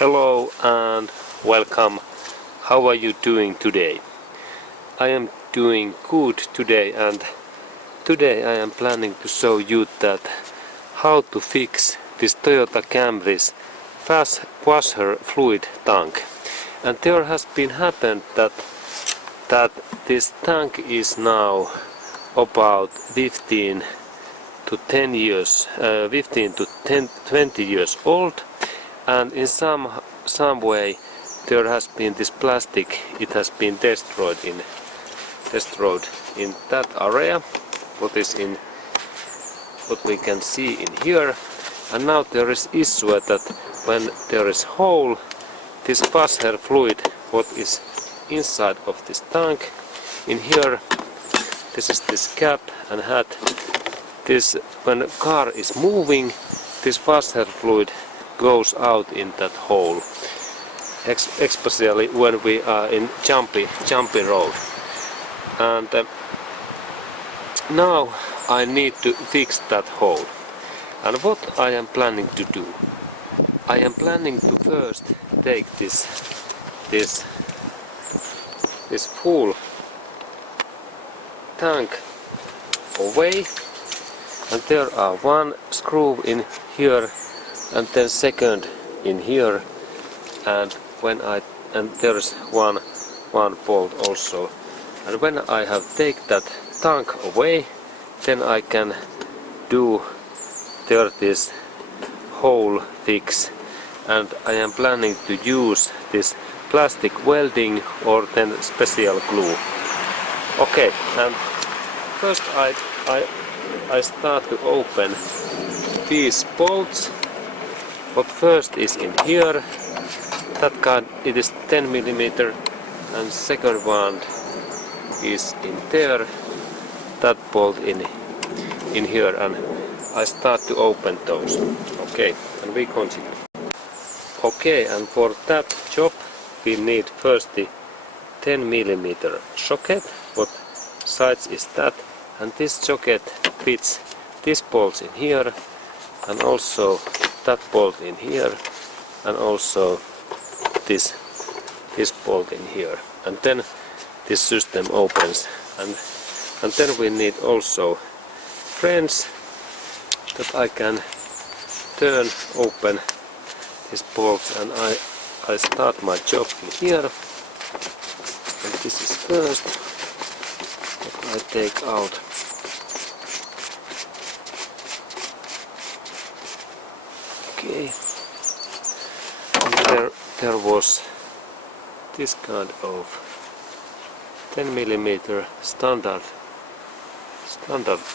Hello and welcome. How are you doing today? I am doing good today, and today I am planning to show you that how to fix this Toyota Camry's fast washer fluid tank. And there has been happened that this tank is now about 15 to 20 years old, and in some way there has been this plastic. It has been destroyed in that area, what we can see in here. And now there is issue that when there is hole, this washer fluid what is inside of this tank in here, this is this cap, and had this, when a car is moving, this washer fluid goes out in that hole, especially when we are in jumpy road. And now I need to fix that hole. And what I am planning to do, I am planning to first take this full tank away, and there are one screw in here and then second in here, and there is one bolt also. And when I have taken that tank away, then I can do this hole fix, and I am planning to use this plastic welding or then special glue. Okay, and first I start to open these bolts. What first is in here, that kind, it is 10 mm, and second one is in there, that bolt in here, and I start to open those. Okay, and we continue. Okay, and for that job we need first the 10 mm socket. What size is that? And this socket fits this bolt in here, and also that bolt in here, and also this bolt in here, and then this system opens. And then we need also frames that I can turn open these bolts, and I start my job in here. And this is first that I take out. Okay, and there was this kind of 10 mm standard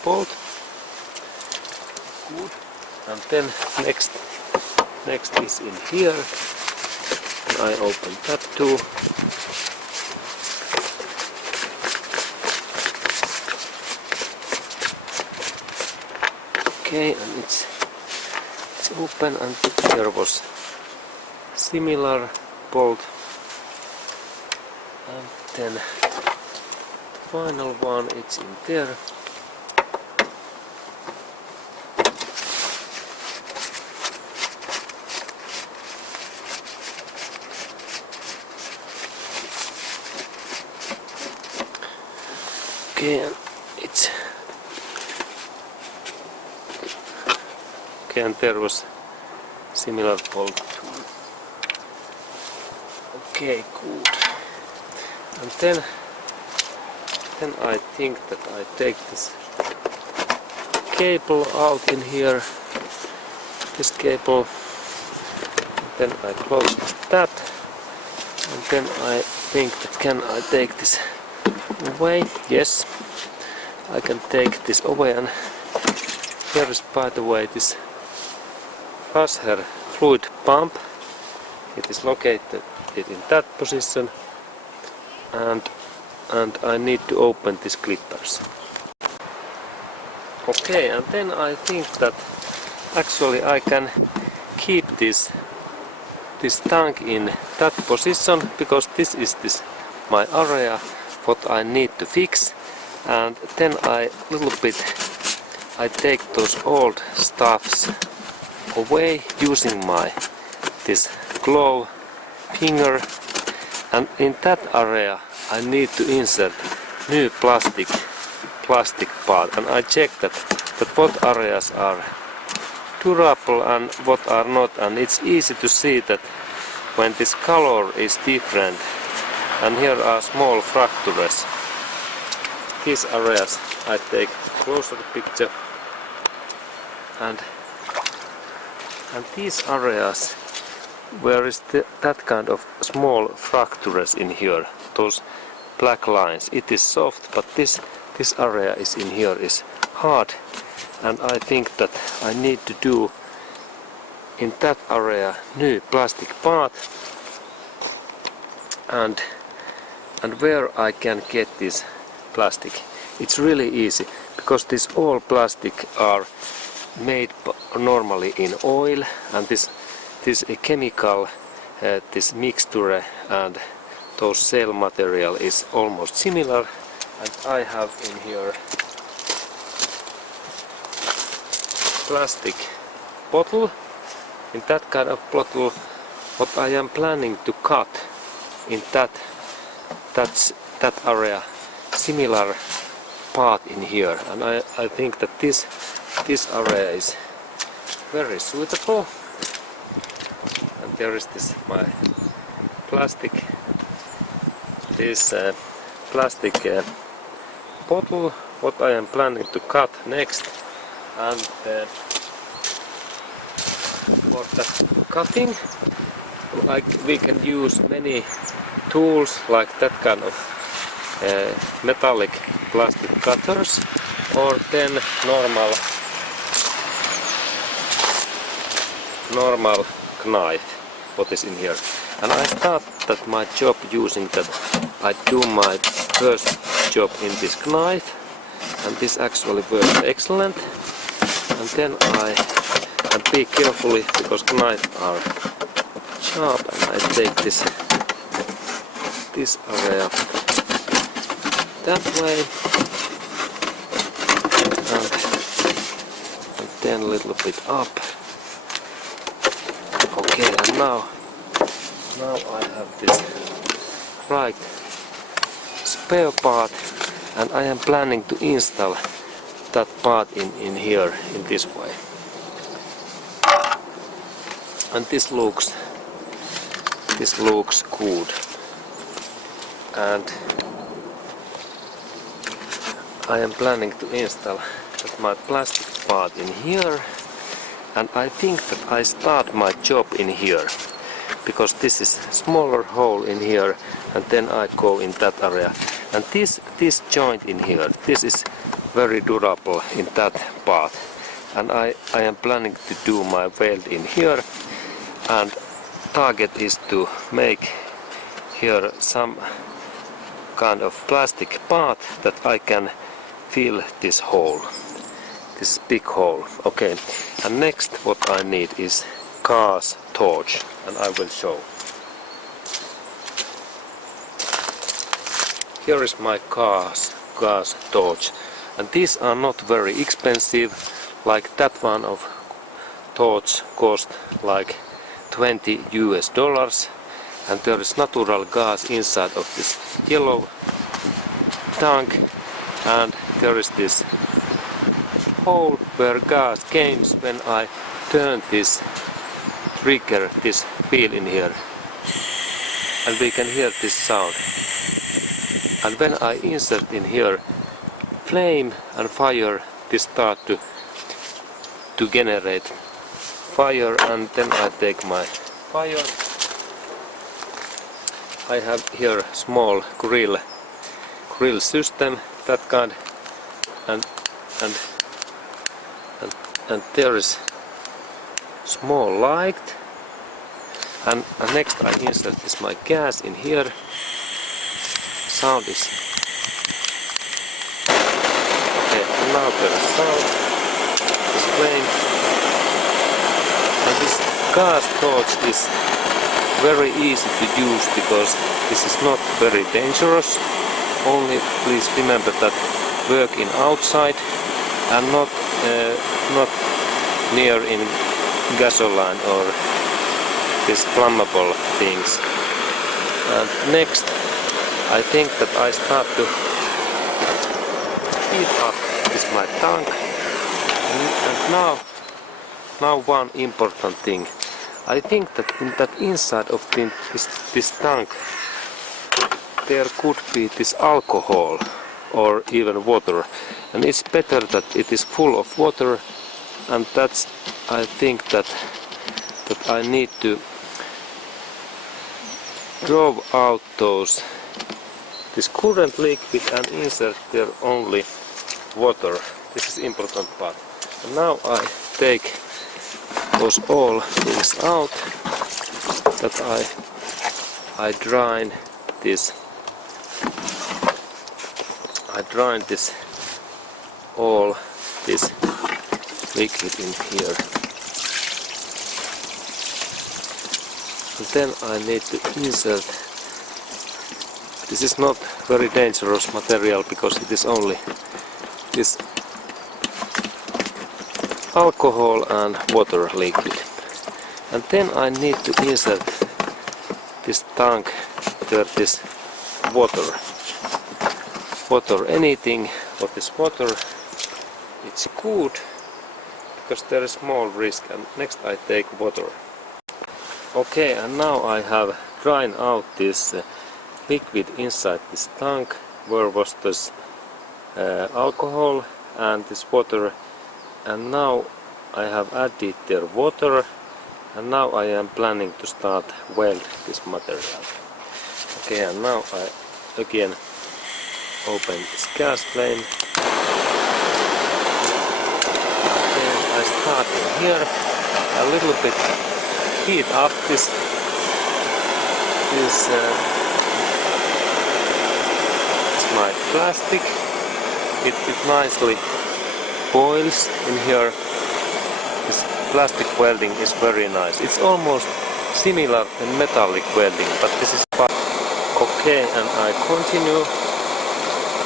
bolt. Good. And then next is in here, and I open that too. Okay, and it's open, and there was similar bolt, and then the final one, it's in there. Okay, and it's okay, and there was similar bolt too. Okay, good. And then I think that I take this cable out in here, this cable, and then I close this tab, and then I think that can I take this away? Yes, I can take this away. And here is, by the way, this washer fluid pump. It is located in that position, and I need to open these clippers. Okay, and then I think that actually I can keep this tank in that position, because this is my area what I need to fix. And then I take those old stuffs away using this glove finger, and in that area I need to insert new plastic part, and I check that what areas are durable and what are not, and it's easy to see that when this color is different, and here are small fractures. These areas I take closer picture, and these areas where is that kind of small fractures in here, those black lines, it is soft, but this area is in here is hard, and I think that I need to do in that area new plastic part, and where I can get this plastic. It's really easy, because this all plastic are made normally in oil, and this chemical, this mixture and those cell material is almost similar, and I have in here plastic bottle. In that kind of bottle, what I am planning to cut in that area, similar part in here, and I think that this area is very suitable. And there is this my plastic bottle what I am planning to cut next, and for that cutting we can use many tools like that kind of metallic plastic cutters, or then normal knife what is in here. And I start that my job using that. I do my first job in this knife, and this actually works excellent. And then and be carefully, because knives are sharp, and I take this area that way, and then a little bit up. Okay, and now I have this right spare part, and I am planning to install that part in here in this way. And this looks good, and I am planning to install that my plastic part in here, and I think that I start my job in here, because this is smaller hole in here, and then I go in that area. And this joint in here, this is very durable in that part, and I am planning to do my weld in here, and target is to make here some kind of plastic part that I can fill this hole, this big hole. Okay, and next what I need is gas torch, and I will show. Here is my gas torch, and these are not very expensive, like that one of torch cost like $20 US, and there is natural gas inside of this yellow tank, and there is this hole where gas comes when I turn this trigger, this wheel in here, and we can hear this sound. And when I insert in here flame and fire, this start to generate fire, and then I take my fire. I have here small grill system, that kind, and there is small light, and next I insert this my gas in here. Sound is okay, and now there is sound, this flame, and this gas torch is very easy to use, because this is not very dangerous. Only please remember that work in outside and not near in gasoline or these flammable things. And next I think that I start to heat up this my tank. And now one important thing. I think that in that inside of this tank there could be this alcohol or even water, and it's better that it is full of water, and that's I think that I need to draw out this current liquid and insert there only water. This is important part. And now I take those all things out, that I drain this all this liquid in here. And then I need to insert. This is not very dangerous material because it is only this alcohol and water liquid. And then I need to insert this tank there, this water, anything what is water, it's good because there is small risk. And next I take water. Okay, and now I have drained out this liquid inside this tank where was this alcohol and this water, and now I have added their water, and now I am planning to start weld this material. Okay, and now I again open this gas flame. And I start in here a little bit heat up this my plastic. It nicely boils in here. This plastic welding is very nice. It's almost similar to metallic welding, but this is part. Okay, and I continue.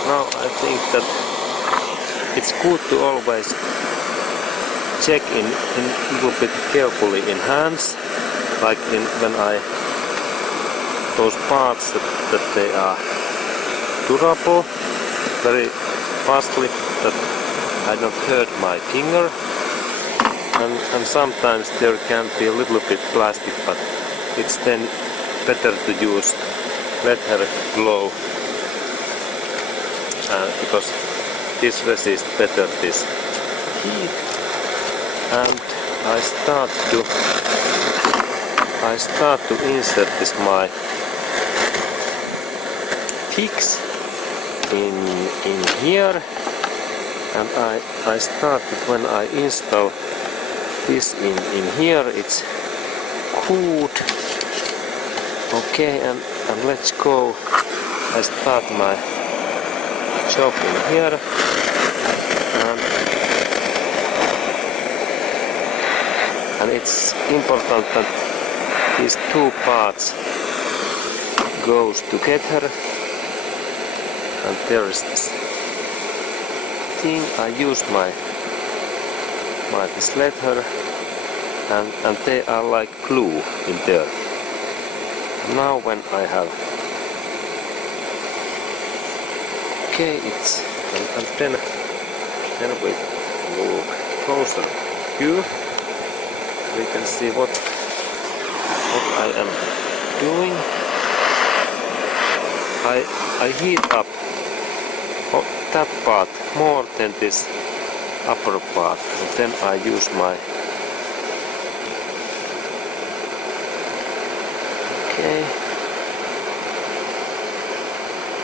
Now I think that it's good to always check in a little bit carefully in hands, like when those parts that they are durable, very fastly, that I don't hurt my finger, and sometimes there can be a little bit plastic, but it's then better to use better glove because this resists better this heat. And I start to insert this my fix in here, and I started when I install this in here, it's good. Okay, and let's go. I start my job in here, and it's important that these two parts goes together. And there is this thing. I use my this leather, and they are like glue in there. Now when I have it's and then we look closer here. We can see what I am doing. I heat up that part more than this upper part, and then I use my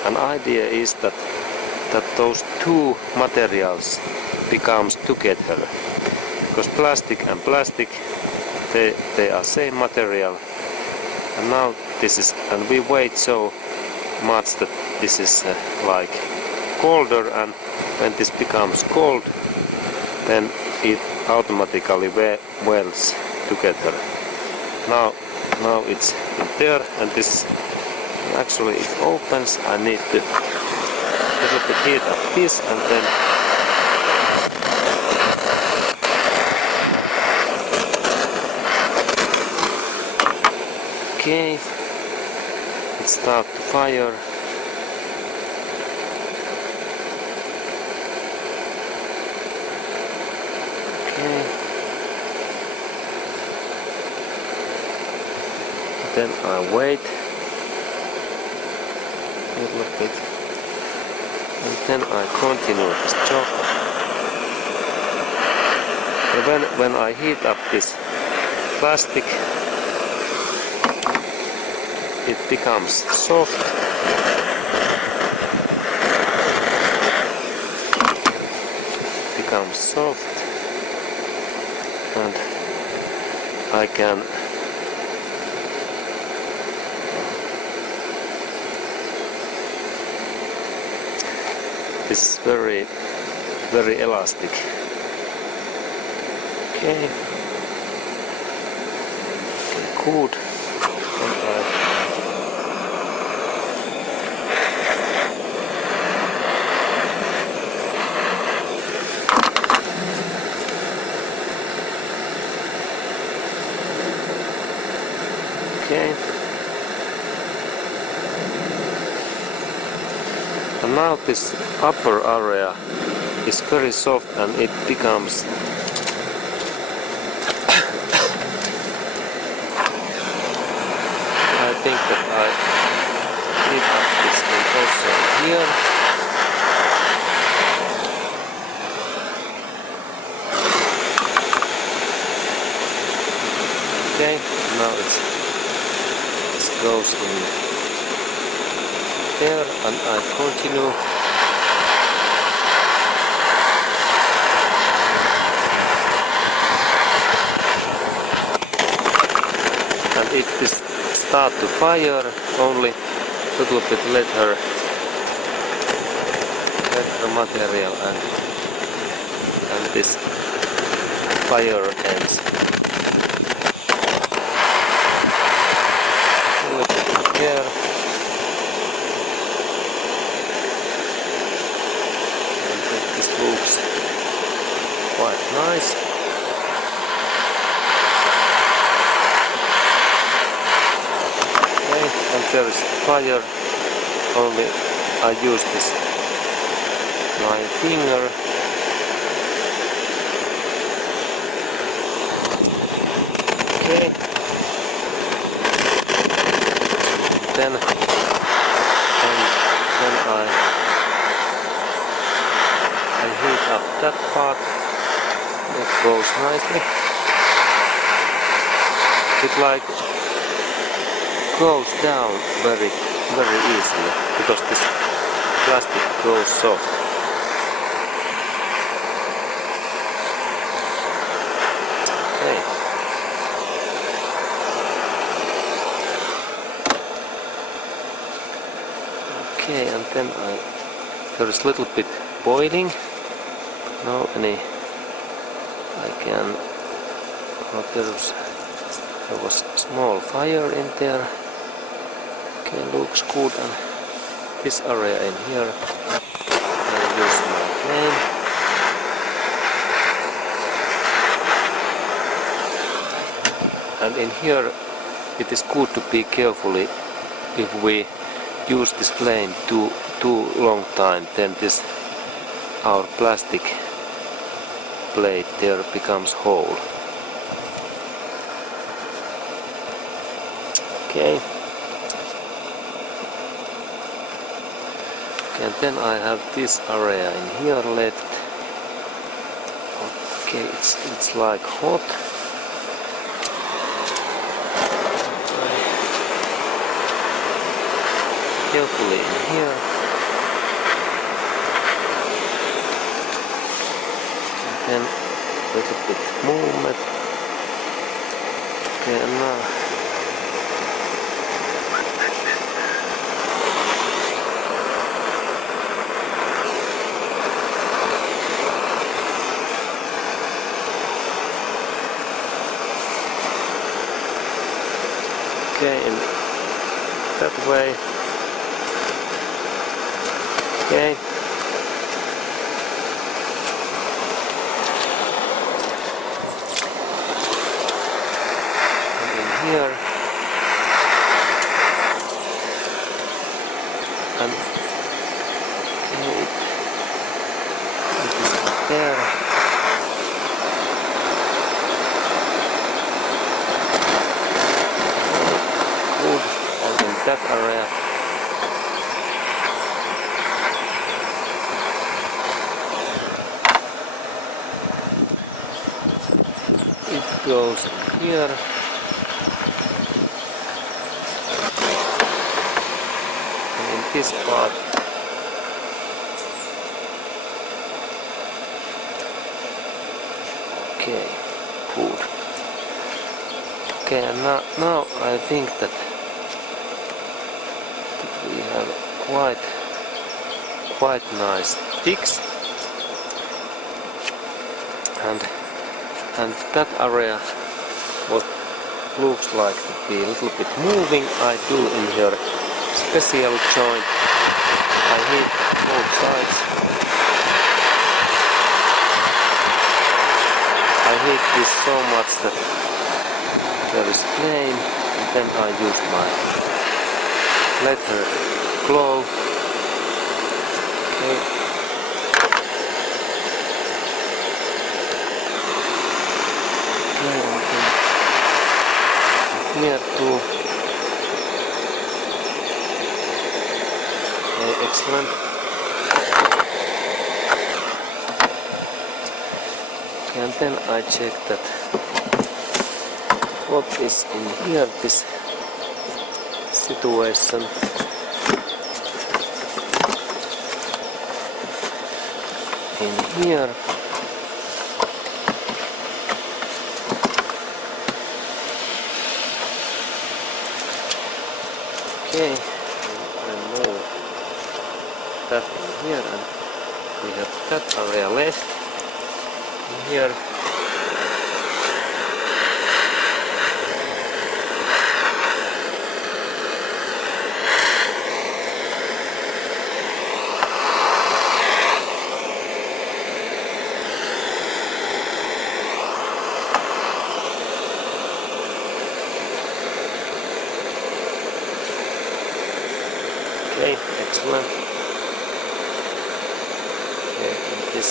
an idea is that those two materials becomes together, because plastic and plastic they are same material, and now this is, and we wait so much that this is like colder, and when this becomes cold then it automatically welds together. Now it's in there, and this actually it opens. I need to little bit heat up this, and then Okay, let's start the fire. Okay, then I wait a little bit, and then I continue this job. And when I heat up this plastic, it becomes soft. And I can this is very elastic. Okay, good. Okay. And now this upper area is very soft and it becomes I think that I heat up this one also here. Okay, now it goes in there and I continue. And if this start to fire, only a little bit let her material and this fire ends. A little bit here. And this looks quite nice. And there is fire, only I use this my finger. Okay, then I heat up that part. That goes nicely. It like goes down very easily because this plastic goes soft. Okay. Okay, and then there is a little bit boiling. No any. I can. Oh, there was small fire in there. Okay, looks good, and this area in here I use my flame. And in here it is good to be carefully if we use this flame too long time, then this our plastic plate there becomes whole. Okay. And then I have this area in here left. Okay, it's like hot. Carefully in here. And then a little bit movement. Okay, and now okay, in that way. Okay. And in here. and it is not there. Good, and in that area. It goes here. And in this part. Okay, good. Okay, and now I think that we have quite nice fix, and that area what looks like to be a little bit moving, I do in here special joint. I hit both sides. I hit this so much that there is flame, and then I use my letter glove. Okay. Here too. Okay, excellent. Okay, and then I check that what is in here, this situation. In here. Okay, I know that in here, and we have that area left in here. Okay, excellent. Okay, and this.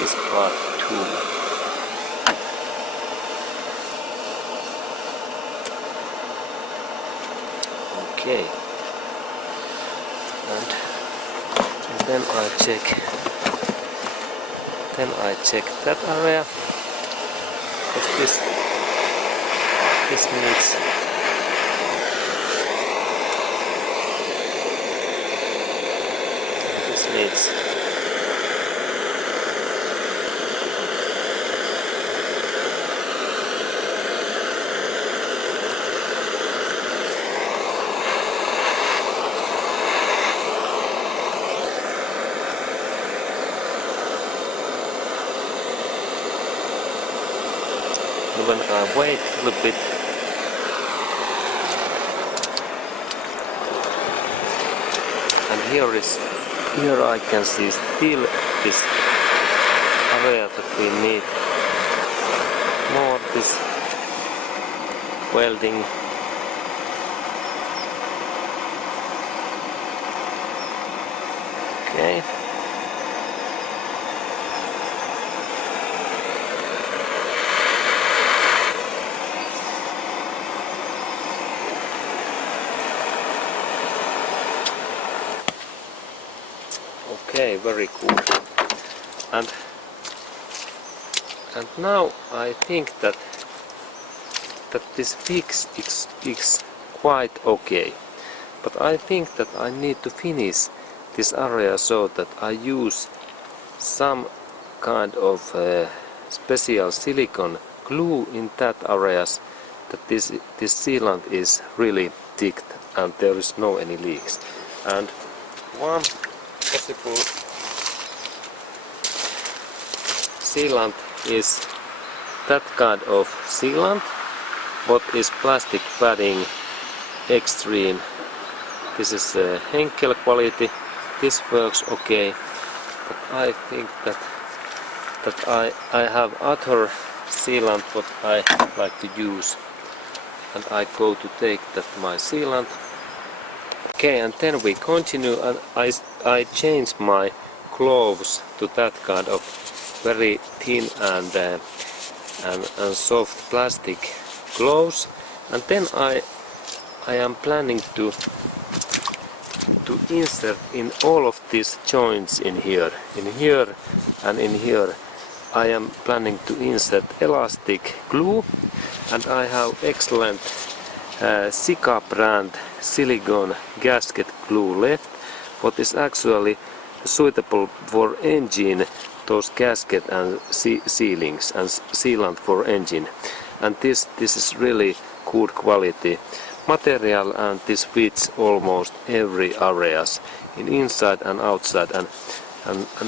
This part too. Okay, and then I check that area. If this needs when I wait a little bit, and here I can see still this area that we need more this welding. Okay. Okay, very cool. And now I think that this fix is quite okay. But I think that I need to finish this area so that I use some kind of special silicone glue in that areas, that this sealant is really thick and there is no any leaks. And one possible sealant is that kind of sealant what is plastic padding extreme. This is Henkel quality. This works okay, but I think that I have other sealant what I like to use, and I go to take that my sealant. Okay, and then we continue, and I change my gloves to that kind of very thin and soft plastic gloves, and then I am planning to insert in all of these joints in here and in here. I am planning to insert elastic glue, and I have excellent Sika brand silicone gasket glue left, what is actually suitable for engine, those gasket and sealings and sealant for engine. And this is really good quality material, and this fits almost every areas in inside and outside. And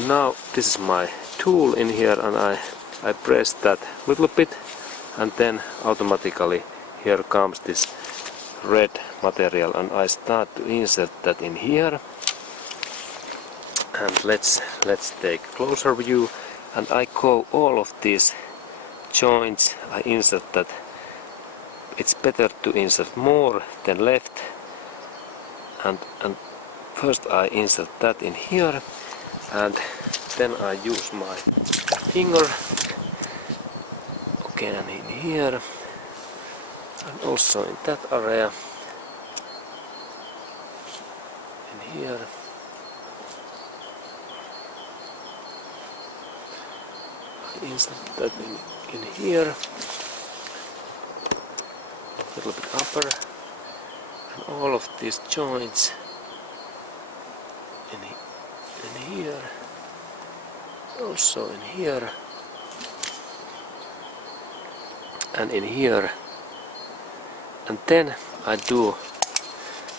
now this is my tool in here, and I press that little bit, and then automatically here comes this red material, and I start to insert that in here. And let's take closer view, and I go all of these joints. I insert that. It's better to insert more than left, and first I insert that in here, and then I use my finger. Okay, and in here, and also in that area, in here. I insert that in here, a little bit upper, and all of these joints in here, also in here, and in here. And then I do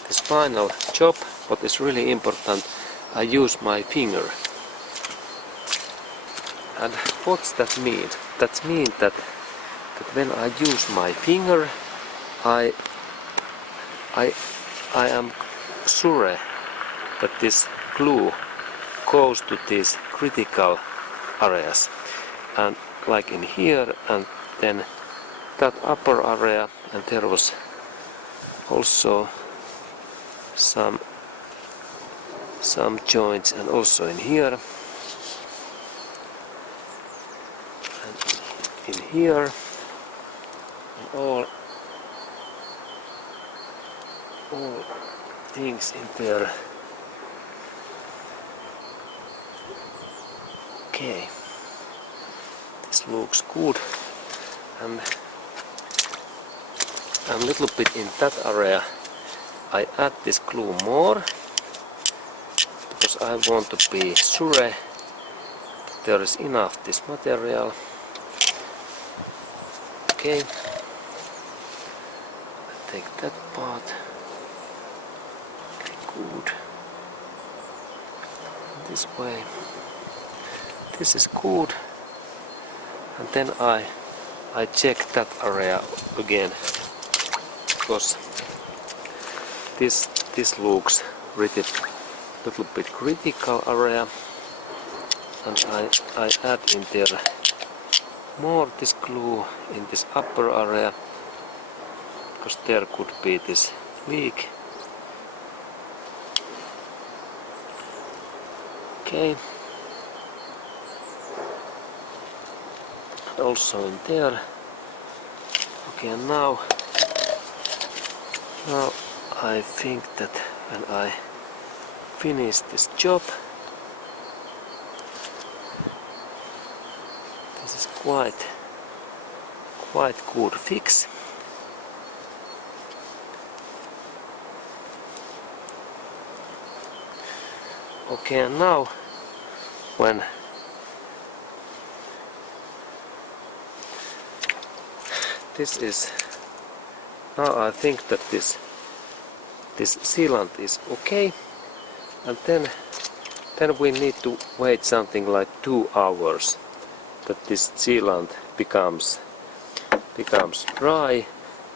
this final job, what is really important. I use my finger. And what's that mean? That means that when I use my finger, I am sure that this glue goes to these critical areas, and like in here, and then that upper area, and there was also some joints, and also in here, and in here, and all things in there. Okay, this looks good, and a little bit in that area I add this glue more, because I want to be sure that there is enough this material. Okay, take that part. Okay, good. This way. This is good. And then I check that area again, because this looks really little bit critical area, and I add in there more this glue in this upper area, because there could be this leak. Okay, also in there. Okay, and now I think that when I finish this job, this is quite good fix. Okay, and now when this is, now I think that this sealant is okay, and then we need to wait something like 2 hours that this sealant becomes dry,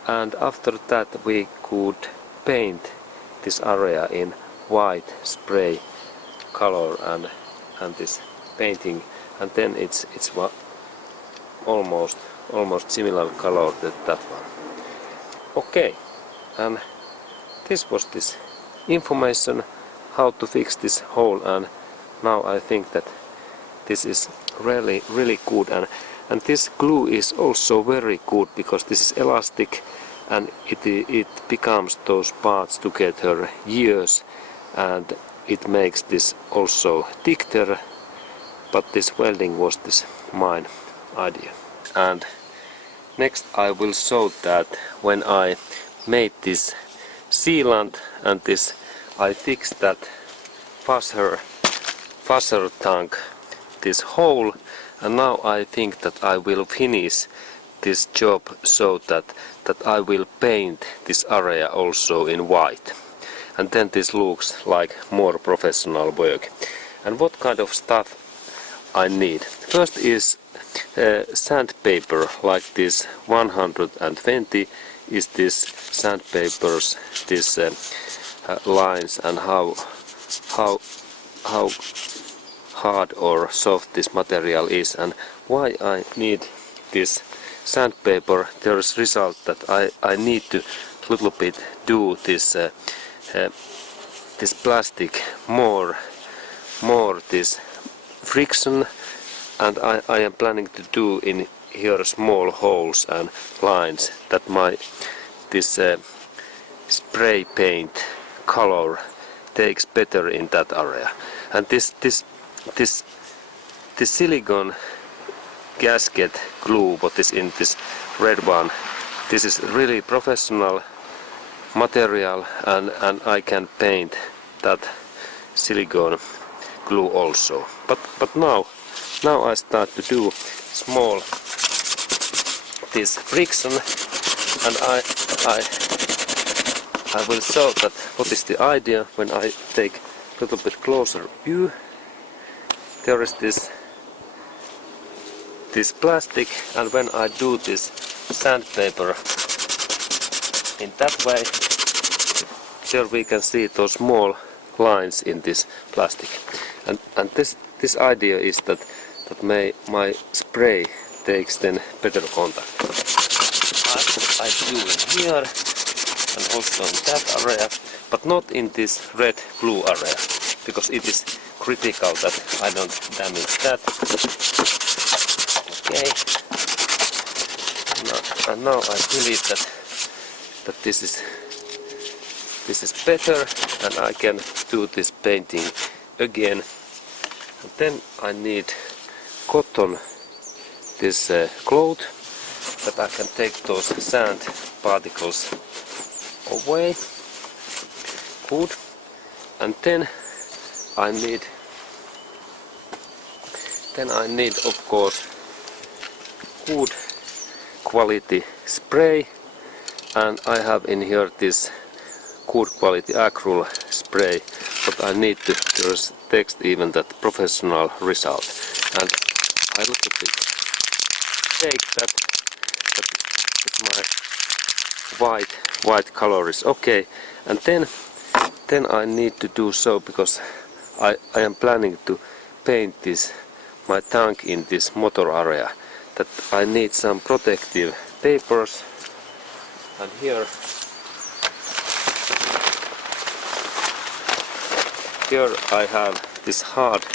and after that we could paint this area in white spray color and this painting, and then it's almost similar color to that one. Okay, and this was this information how to fix this hole, and now I think that this is really good, and this glue is also very good because this is elastic and it becomes those parts together years, and it makes this also thicker, but this welding was this mine idea. And next I will show that when I made this sealant and this I fixed that washer tank, this hole, and now I think that I will finish this job so that I will paint this area also in white, and then this looks like more professional work. And what kind of stuff I need? First is sandpaper, like this 120 is this sandpapers, this lines, and how hard or soft this material is. And why I need this sandpaper, there is result that I need to little bit do this this plastic more this friction, and I am planning to do in here small holes and lines that this spray paint color takes better in that area. And this silicone gasket glue what is in this red one, this is really professional material, and I can paint that silicone glue also. But now I start to do small this friction, and I will show that what is the idea when I take a little bit closer view. There is this plastic, and when I do this sandpaper in that way, there we can see those small lines in this plastic, and this idea is that my spray takes then better contact. I do it here and also in that area, but not in this red glue area, because it is critical that I don't damage that. Okay, and now I believe that this is better, and I can do this painting again. And then I need cotton, this cloth, that I can take those sand particles away. Good. And then I need of course good quality spray, and I have in here this good quality acrylic spray, but I need to, there's text even that professional result, and I look at it, take that my white color is okay, and then I need to do so, because I am planning to paint this my tank in this motor area, that I need some protective papers, and here I have this hard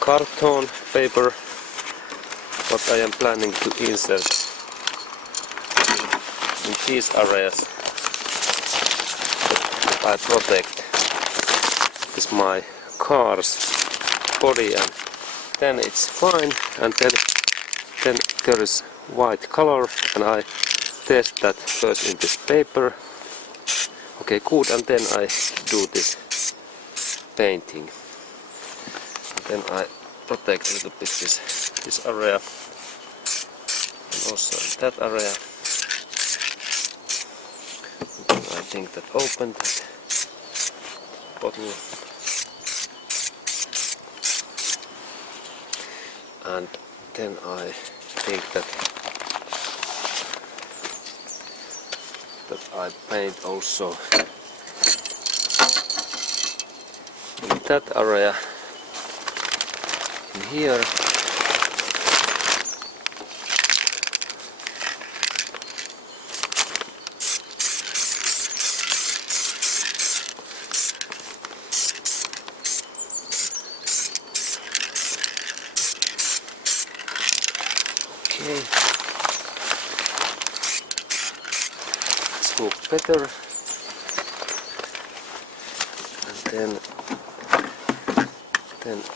carton paper, what I am planning to insert in these areas. I protect this my car's body, and then it's fine, and then there is white color, and I test that first in this paper. Okay, good, and then I do this painting, and then I protect a little bit this area, and also in that area. And then I think that open that bottle, and then I think that I paint also in that area in here. Okay, this looks better, and then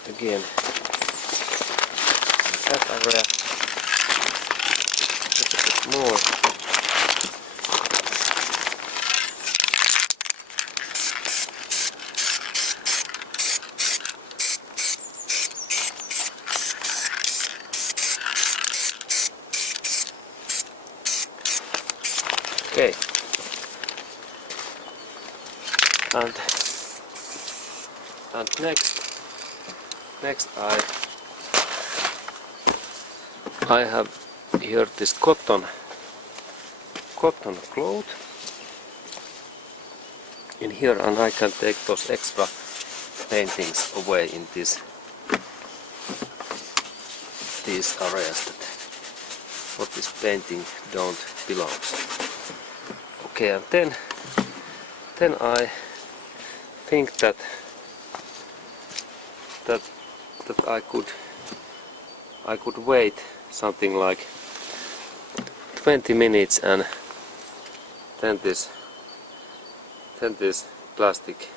again in that area a little bit more. Okay, and next I have here this cotton cloth in here, and I can take those extra paintings away in these areas that what this painting don't belong. Okay, and then I think that I could wait something like 20 minutes, and then this plastic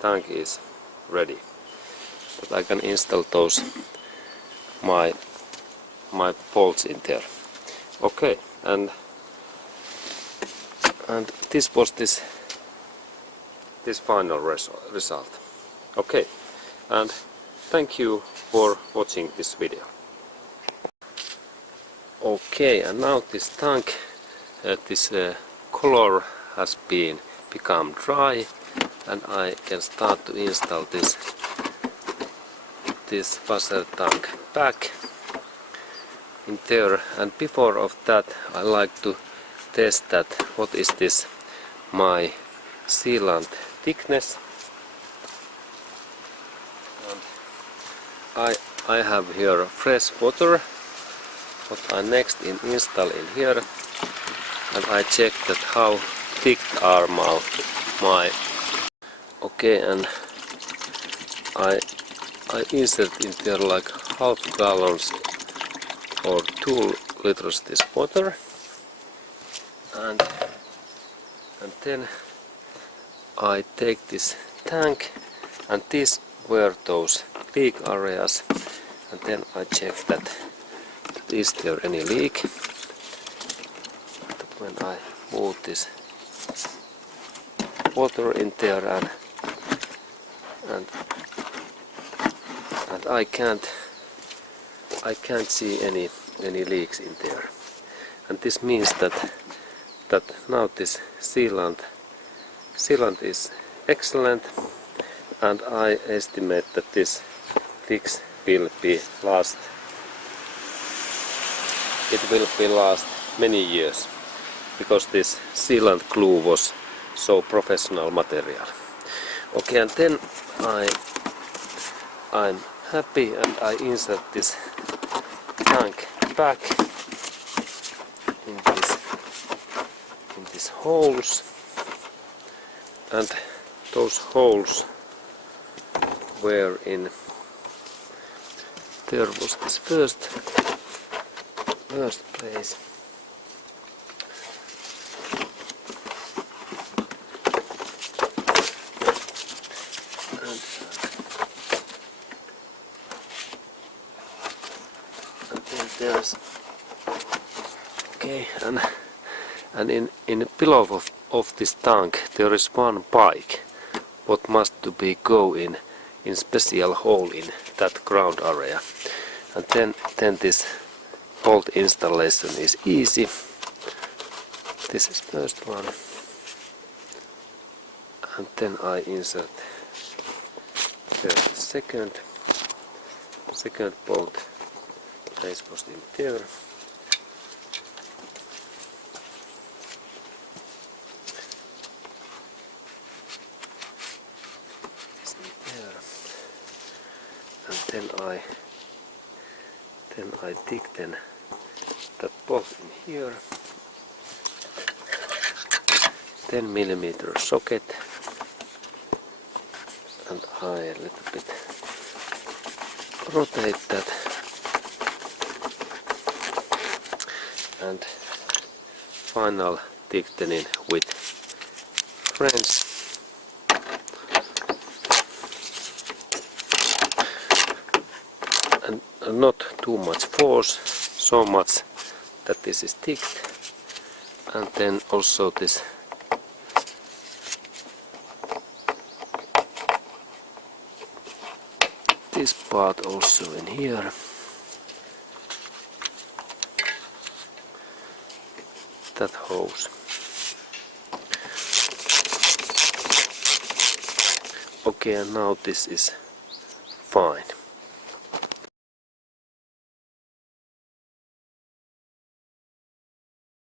tank is ready. But I can install those my bolts in there. Okay, and this was this final result. Okay, and thank you for watching this video. Okay, and now this tank, this color has become dry, and I can start to install this washer tank back in there. And before of that, I like to test that what is this my sealant thickness. And I have here fresh water, what I next install in here, and I check that how thick are my okay, and I insert in there like half gallons or 2 liters this water, and then I take this tank, and these were those leak areas, and then I check that is there any leak. But when I move this water in there, and I can't see any leaks in there, and this means that now this sealant is excellent, and I estimate that this fix will be last many years, because this sealant glue was so professional material. Okay, and then I'm happy, and I insert this tank back in these holes, and those holes were in there was this first place, and then there's okay, and in below of this tank there is one bike what must to be go in special hole in that ground area, and then this bolt installation is easy. This is first one, and then I insert the second bolt This goes in there. It's in there. And then I dig that bolt in here. 10mm socket, and I a little bit rotate that, and final tightening with wrench. And not too much force, so much that this is ticked, and then also this part also in here. That hose. Okay, and now this is fine.